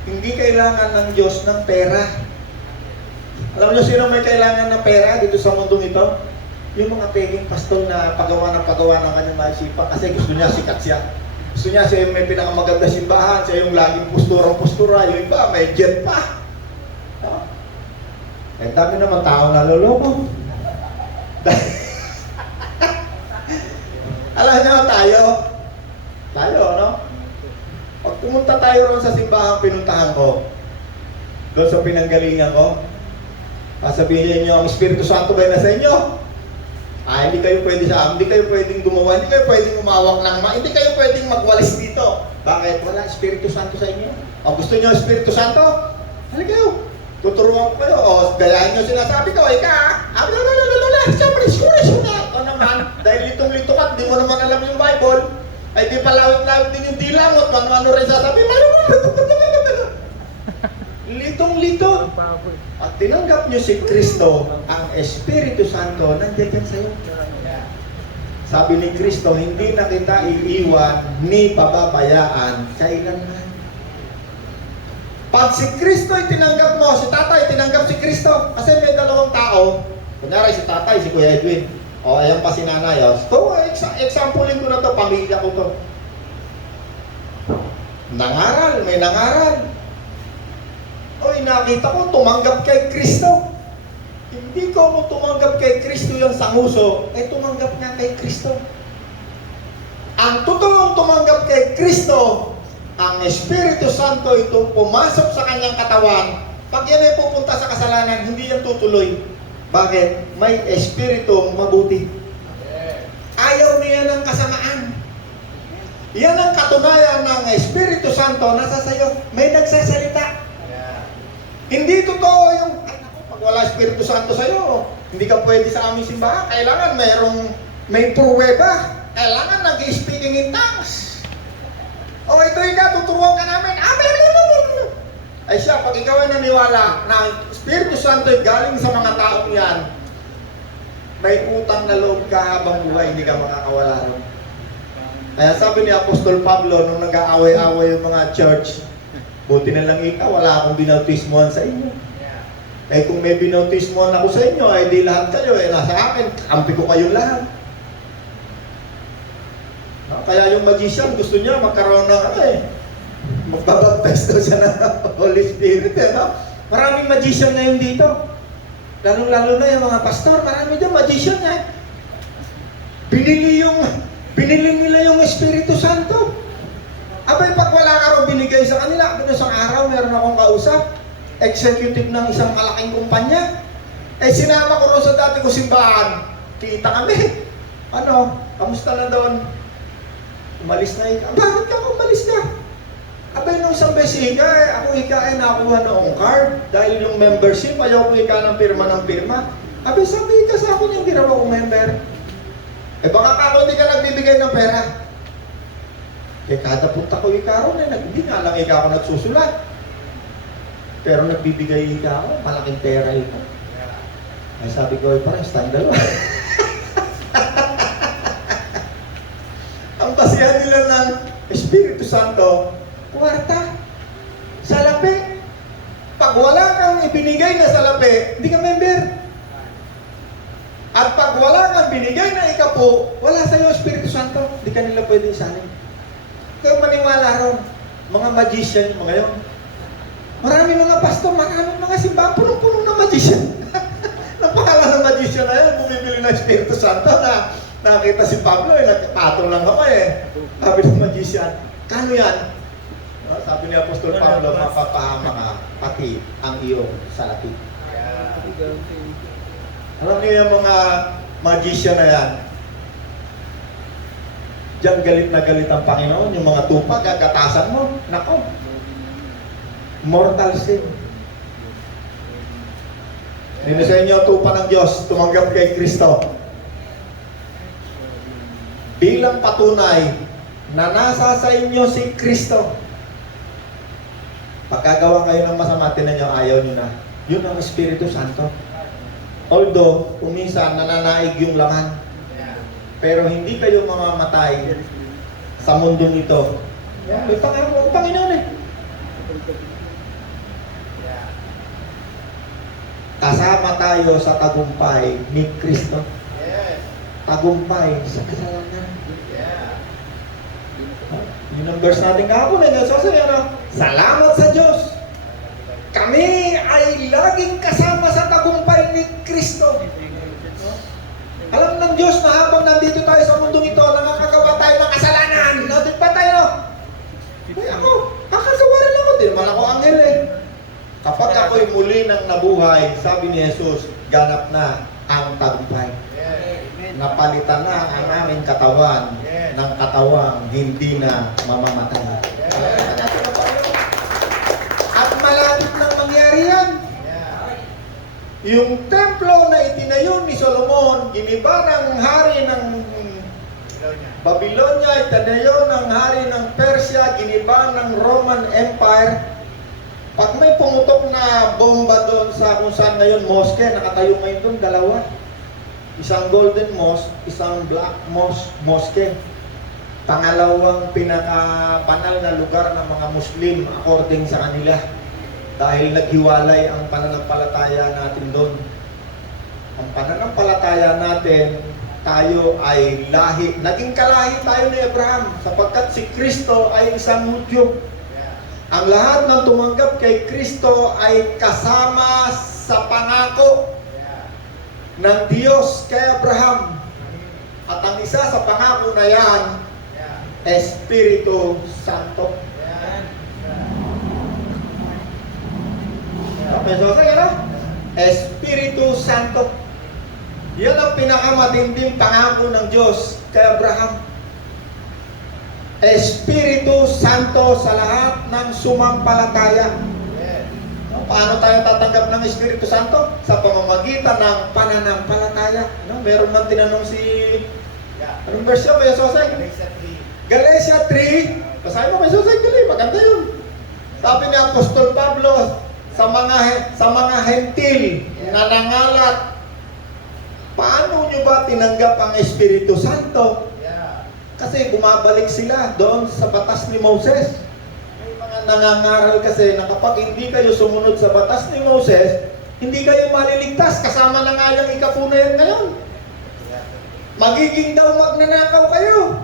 Hindi kailangan ng Diyos ng pera. Alam niyo sino may kailangan ng pera dito sa mundong ito? Yung mga peking pastor na pagawa ng kanyang maisipan kasi gusto niya sikat siya. Gusto niya siya yung may pinakamaganda simbahan, siya yung laging postura, yung iba may jet pa. No? Eh dami naman tao na loloko. Alam niyo tayo, no? Pag pumunta tayo ron sa simbahan pinuntahan ko, doon sa pinanggalingan ko, sabihin niyo, ang Espiritu Santo ba na sa inyo? Hindi kayo pwede hindi kayo pwedeng gumawa, hindi kayo pwedeng umawak ng hindi kayo pwedeng magwalis dito. Bakit? Wala Espiritu Santo sa inyo. O gusto niyo Espiritu Santo? Halika kayo. Tuturuan ko kayo. O gayahin niyo sinasabi ko, o naman, dahil litong-lito ka, di mo naman alam yung Bible, ay di palawit-lawit din yung dila mo, at ano rin sasabi, litong-lito. At tinanggap nyo si Kristo, ang Espiritu Santo, nandiyan sa'yo. Sabi ni Kristo, hindi na kita iiwan ni pababayaan kailanman. Pag si Kristo ay tinanggap mo, si tatay tinanggap si Kristo, kasi may dalawang tao, kunyari si tatay, si Kuya Edwin, o ayan pa si nanay, examplein ko na to, pamilya ko to. Nangaral, may nangaral. Nakita ko, tumanggap kay Kristo. Hindi ko mo tumanggap kay Kristo yung sanguso, tumanggap niya kay Kristo. Ang totoong tumanggap kay Kristo, ang Espiritu Santo ito pumasok sa kanyang katawan. Pag yan ay pupunta sa kasalanan, hindi yan tutuloy. Bakit? May Espiritu mabuti. Ayaw niya ng kasamaan. Yan ang katunayan ng Espiritu Santo nasa sayo. May nagsasalita. Hindi totoo yung, pag wala Espiritu Santo sa'yo, hindi ka pwede sa aming simbahan. Kailangan may pruweba. Kailangan nag-speaking in tongues. Ito tuturuan ka namin. Ay siya, pag ikaw ay naniwala na Espiritu Santo ay galing sa mga taong yan, may utang na loob ka habang buhay, hindi ka makakawala ron. Kaya sabi ni Apostol Pablo, nung nag-aaway-aaway yung mga church, buti na lang ikaw, wala akong binautismuhan sa inyo. Kung may binautismuhan ako sa inyo, di lahat kayo, nasa akin, kampi ko kayong lahat. Kaya yung magician, gusto niya magkaroon ng magbabaptize daw siya ng Holy Spirit. Maraming magician ngayon dito. Lalong-lalo na yung mga pastor, marami dyan magician Binili nila yung Espiritu Santo. Abay, pag wala ka rin binigay sa kanila, isang araw, meron akong kausap, executive ng isang malaking kumpanya. Sinama ko rin sa dati ko simbahan. Kita kami. Kamusta na doon? Umalis na ika. Bakit ka umalis ka? Abay, nung isang beses ako nakuha ng card. Dahil yung membership, ayaw ko ng pirma. Abay, sabi ka sa akin yung hindi raw ako member. Baka ako hindi ka nagbibigay ng pera. Kaya kada punta ko ikaw na, hindi nga lang ikaw ako nagsusulat. Pero nagbibigay ikaw, malaking pera ito. Ay sabi ko, parang stand dalawa. Ang basihan nila ng Espiritu Santo, kwarta, salapi. Pag wala kang ibinigay na salapi, hindi ka member. At pag wala kang binigay na ikapo, wala sa iyo Espiritu Santo, hindi ka nila pwede isalin. Kaya maniwala ron, mga magician, mga yun. Marami mga pastor, maraming mga simbahan, punong-puno na magician. Napahala ng magician na yan, bumibili ng Espiritu Santo na nakita si Pablo, nagpatong lang ako Sabi ng magician, kano yan? Sabi ni Apostol Pablo, mapapahama ka, pati ang iyong salapi. Alam niyo yung mga magician na yan, diyan galit na galit ang Panginoon, yung mga tupa, gagatasan mo, nako, mortal sin. Hindi sa inyo tupa ng Diyos, tumanggap kay Kristo. Bilang patunay na nasa sa inyo si Kristo. Pagkagawa kayo ng masama, tinan nyo, ayaw nyo na. Yun ang Espiritu Santo. Although, kung minsan nananaig yung laman, pero hindi kayo mamamatay sa mundong ito. May pangako ang Panginoon Kasama tayo sa tagumpay ni Kristo. Tagumpay sa kasalanan. Yung ang verse natin kahapon salamat sa Diyos. Kami ay laging kasama sa tagumpay ni Kristo. Alam ng Diyos na habang nandito tayo sa mundong ito, nakakagawa tayo ng kasalanan. Di ba tayo? Ay ako, nakakagawa rin ako. Di naman ako anghel Kapag ako'y muli ng nabuhay, sabi ni Jesus, ganap na ang tagumpay. Napalitan na ang aming katawan ng katawang hindi na mamamatay. At malapit nang mangyari yan. Yung templo na itinayo ni Solomon, giniba ng hari ng Babylonia, itinayo ng hari ng Persia, giniba ng Roman Empire. Pag may pumutok na bomba doon sa kung saan ngayon mosque, nakatayo ngayon doon dalawa. Isang golden mosque, isang black mosque. Pangalawang pinakapanal na lugar ng mga Muslim according sa kanila. Dahil naghiwalay ang pananampalataya natin doon. Ang pananampalataya natin, tayo ay lahi. Naging kalahi tayo ni Abraham sapagkat si Kristo ay isang Hudyo. Ang lahat ng tumanggap kay Kristo ay kasama sa pangako ng Diyos kay Abraham. At ang isa sa pangako na yan, Espiritu Santo. Espiritu Santo. Yan ang pinakamatinding pangako ng Diyos kay Abraham. Espiritu Santo sa lahat ng sumampalataya. Paano tayo tatanggap ng Espiritu Santo? Sa pamamagitan ng pananampalataya. Meron man tinanong si... Anong verse yun, Kuya Sosay? Galatia 3. Basahin mo, Kuya Sosay, maganda yun. Sabi ni Apostol Pablo, sa mga hentil na nangalat, paano nyo ba tinanggap ang Espiritu Santo? Kasi bumabalik sila doon sa batas ni Moses. May mga nangangaral kasi na kapag hindi kayo sumunod sa batas ni Moses, hindi kayo maliligtas. Kasama na nga yung ikapuna yan ngayon. Magiging daw magnanakaw kayo.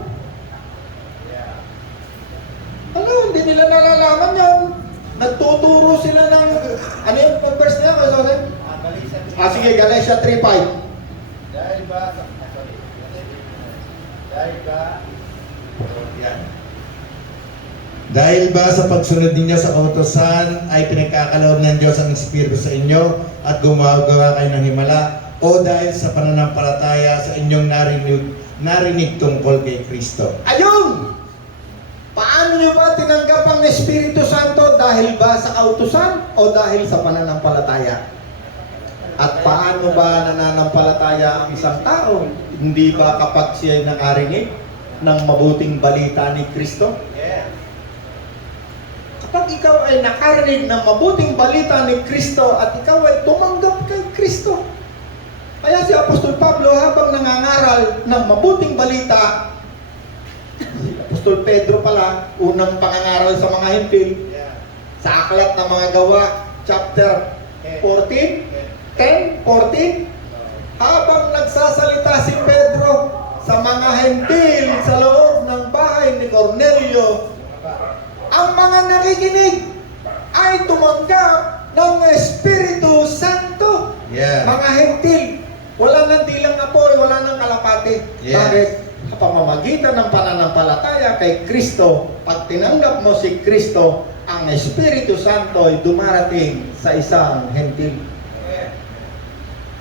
Ano, hindi nila nalalaman yun. Nagtuturo sila ng... Ano yung verse niya? Sige, Galatia 3:5. Dahil ba sa pagsunod ninyo sa kautosan ay pinagkakaloob ng Diyos ang Espiritu sa inyo at gumagawa kayo ng himala, o dahil sa pananampalataya sa inyong narinig tungkol kay Kristo? Ayun! Paano nyo ba tinanggap ang Espiritu Santo? Dahil ba sa kautusan o dahil sa pananampalataya? At paano ba nananampalataya ang isang tao? Hindi ba kapag siya nakarinig ng mabuting balita ni Kristo? ay nakarinig ng mabuting balita ni Kristo at ikaw ay tumanggap kay Kristo. Kaya si Apostol Pablo habang nangangaral ng mabuting balita, si Apostol Pedro pala, unang pangangaral sa mga Hentil, sa aklat ng mga gawa, chapter 14, 10, 14, habang nagsasalita si Pedro sa mga Hentil sa loob ng bahay ni Cornelio, ang mga nakikinig ay tumanggap ng Espiritu Santo. Yeah. Mga Hentil, wala nang dilang apoy, wala nang kalapate. Yes. Bakit? Sa pamamagitan ng pananampalataya kay Kristo, pag tinanggap mo si Kristo, ang Espiritu Santo ay dumarating sa isang Hentil.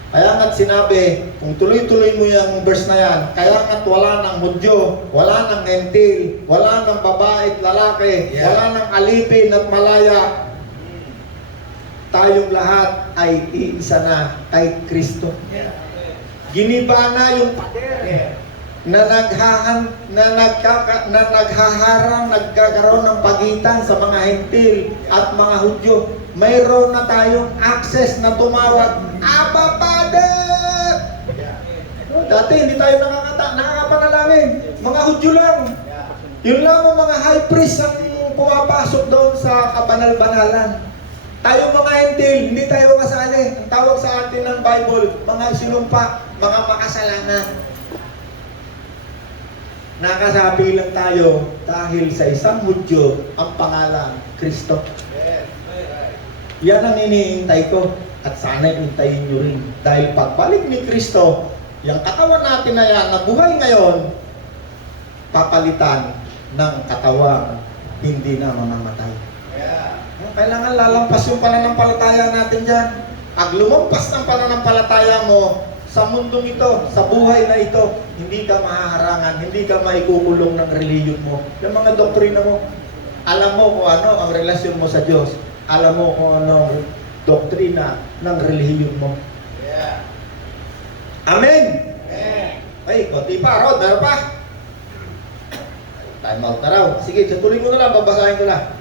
Kaya nga't sinabi, kung tuloy-tuloy mo yung verse na yan, kaya nga't wala ng Hudyo, wala ng Hentil, wala ng babae at lalaki, Yeah. wala ng alipin at malaya, tayong lahat ay iisa na kay Kristo. Giniba na yung pader na naghaharang, nagkakaroon ng pagitan sa mga Hentil at mga Hudyo. Mayroon na tayong access na tumawag, Abba Father! Dati hindi tayo nakakapanalangin. Mga Hudyo lang. Yun lang ang mga high priest ang pumapasok doon sa kabanal-banalan. Tayo mga Hentil, hindi tayo kasali. Ang tawag sa atin ng Bible, mga sinumpa, mga makasalanan. Nakasabi lang tayo dahil sa isang Hudyo ang pangalan, Kristo. Yan ang iniintay ko at sana hintayin nyo rin. Dahil pagbalik ni Kristo, yung katawan natin na yan, na buhay ngayon, papalitan ng katawang hindi na mamamatay. Kailangan lalampas yung pananampalataya natin dyan. Pag lumampas ng pananampalataya mo sa mundong ito, sa buhay na ito, hindi ka mahaharangan, hindi ka maikukulong ng reliyon mo. Yung mga doktrina mo, alam mo kung ano ang relasyon mo sa Diyos. Alam mo kung ano ang doktrina ng reliyon mo. Amen! Ay, konti pa, Rod, meron pa? Time out na raw. Sige, tuloy ko na lang, babasahin ko na.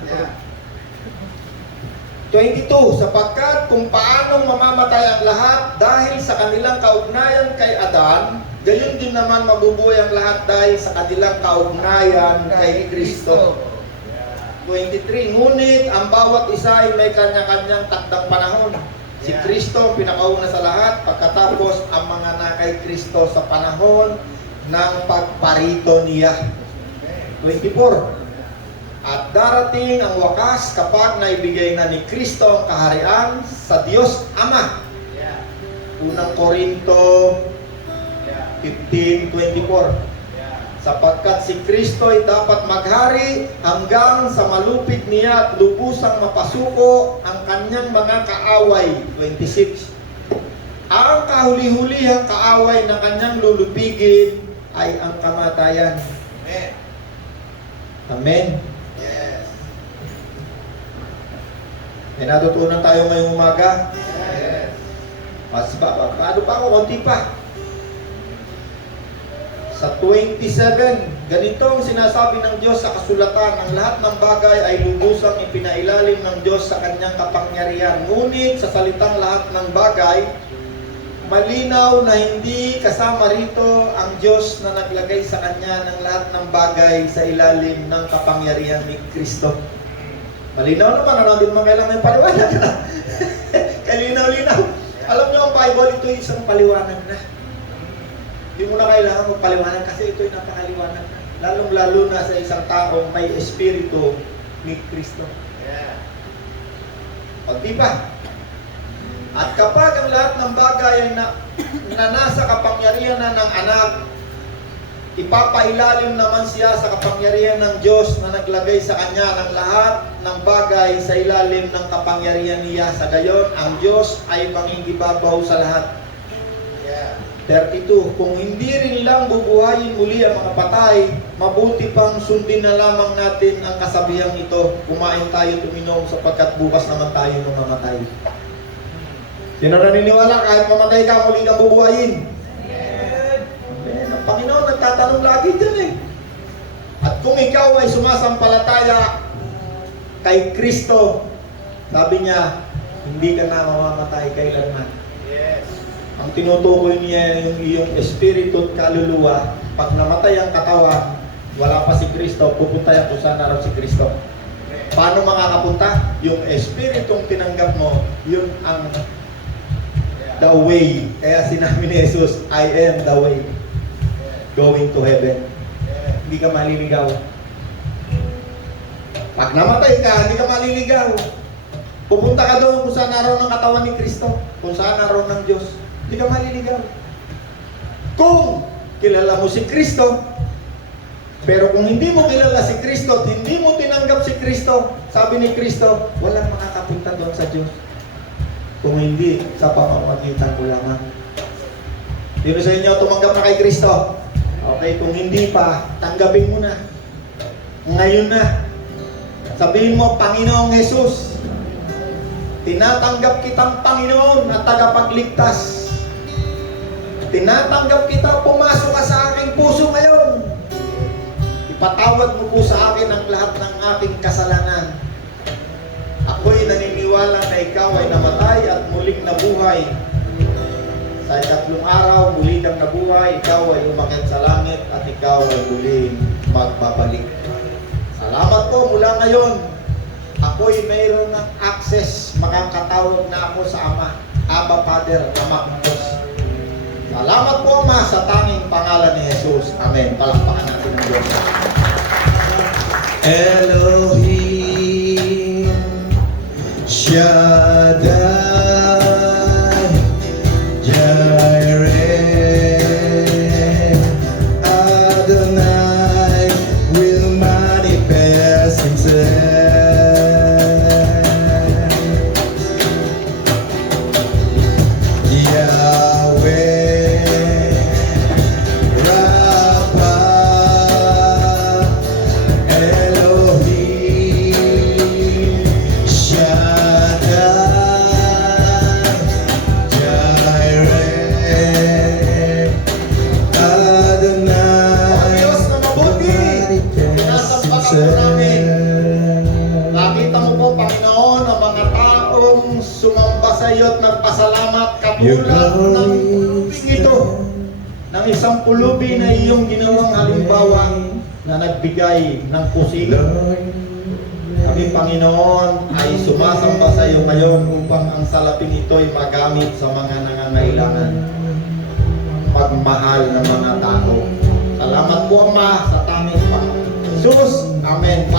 22, sapagkat kung paanong mamamatay ang lahat dahil sa kanilang kaugnayan kay Adan, gayon din naman mabubuhay ang lahat dahil sa kanilang kaugnayan kay Kristo. 23, ngunit ang bawat isa ay may kanya-kanyang takdang panahon. Si Kristo ang pinakauna sa lahat, pagkatapos ang mga na kay Kristo sa panahon ng pagparito niya. 24, at darating ang wakas kapag naibigay na ni Kristo ang kaharian sa Diyos Ama. Unang Korinto 15:24. Sapagkat si Kristo ay dapat maghari hanggang sa malupit niya at lubusang mapasuko ang kanyang mga kaaway. 26. Ang kahuli-hulihang kaaway na kanyang lulupigin ay ang kamatayan. Amen. Yes. May natutunan tayo ngayong umaga. Yes. Paano pa ako? Konti pa. Sa 27, ganito ang sinasabi ng Diyos sa kasulatan, ang lahat ng bagay ay lubusang ipinailalim ng Diyos sa kanyang kapangyarihan. Ngunit sa salitang lahat ng bagay, malinaw na hindi kasama rito ang Diyos na naglagay sa kanya ng lahat ng bagay sa ilalim ng kapangyarihan ni Kristo. Malinaw naman, ano din mga kailangan yung paliwanag na. Kalinaw-linaw. Alam niyo ang Bible, ito isang paliwanag na. Hindi mo na kailangan magpaliwanag kasi ito'y napakaliwanag na. Lalong-lalo na sa isang taong may espiritu ni Kristo. Yeah. Pag di ba? At kapag ang lahat ng bagay ay na nasa kapangyarihan na ng anak, ipapailalim naman siya sa kapangyarihan ng Diyos na naglagay sa kanya ng lahat ng bagay sa ilalim ng kapangyarihan niya. Sa gayon, ang Diyos ay mangingibabaw sa lahat. Yeah. 32, kung hindi rin lang bubuhayin muli ang mga patay, mabuti pang sundin na lamang natin ang kasabihang ito. Kumain tayo, tuminom, sapagkat bukas naman tayo mamamatay. Sino naniniwala kahit mamatay ka, muli kang bubuhayin? Amen. Ang Panginoon nagtatanong lagi dyan eh. At kung ikaw ay sumasampalataya kay Kristo, sabi niya, hindi ka na mamamatay kailanman. Yes. Ang tinutukoy niya yung iyong espiritu at kaluluwa. Pag namatay ang katawan, wala pa si Kristo, pupunta yan kung saan naroon si Kristo. Paano makakapunta? Yung espiritong tinanggap mo, yun ang the way. Kaya sinabi ni Jesus, I am the way going to heaven. Hindi ka maliligaw. Pag namatay ka, hindi ka maliligaw. Pupunta ka doon kung saan naroon ang katawan ni Kristo, kung saan naroon ng Diyos. Hindi ka maliligaw. Kung kilala mo si Kristo, pero kung hindi mo kilala si Kristo at hindi mo tinanggap si Kristo, sabi ni Kristo, walang makakapunta doon sa Diyos. Kung hindi, sa pamamagitan ko lamang. Sino sa inyo tumanggap na kay Kristo? Okay, kung hindi pa, tanggapin mo na. Ngayon na. Sabihin mo, Panginoong Jesus, tinatanggap kitang Panginoon at tagapagligtas. Tinatanggap kita, pumasok ka sa aking puso ngayon. Ipatawad mo po sa akin ang lahat ng aking kasalanan. Ako'y naniniwala na ikaw ay namatay at muling nabuhay. Sa ikatlong araw, muli kang nabuhay, ikaw ay umakyat sa langit at ikaw ay muling magbabalik. Salamat po mula ngayon. Ako'y mayroon ng access, makakatawag na ako sa Ama. Abba Father, Ama ng Diyos. Salamat po Ama sa tanging pangalan ni Jesus. Amen. Palakpakan natin ang Diyos. Elohim Shaddai Jireh Adonai will manifest himself. Nakita mo po, Panginoon, ang mga taong sumamba sa iyo at nagpasalamat katulad ng pulubing ito, ng isang pulubi na iyong ginawang halimbawa na nagbigay ng kusilo. Kami, Panginoon, ay sumasamba sa iyo ngayon upang ang salaping ito ay magamit sa mga nangangailangan, pagmahal ng mga tao. Salamat po, Ama, sa tanging Panginoon Jesus. Amen.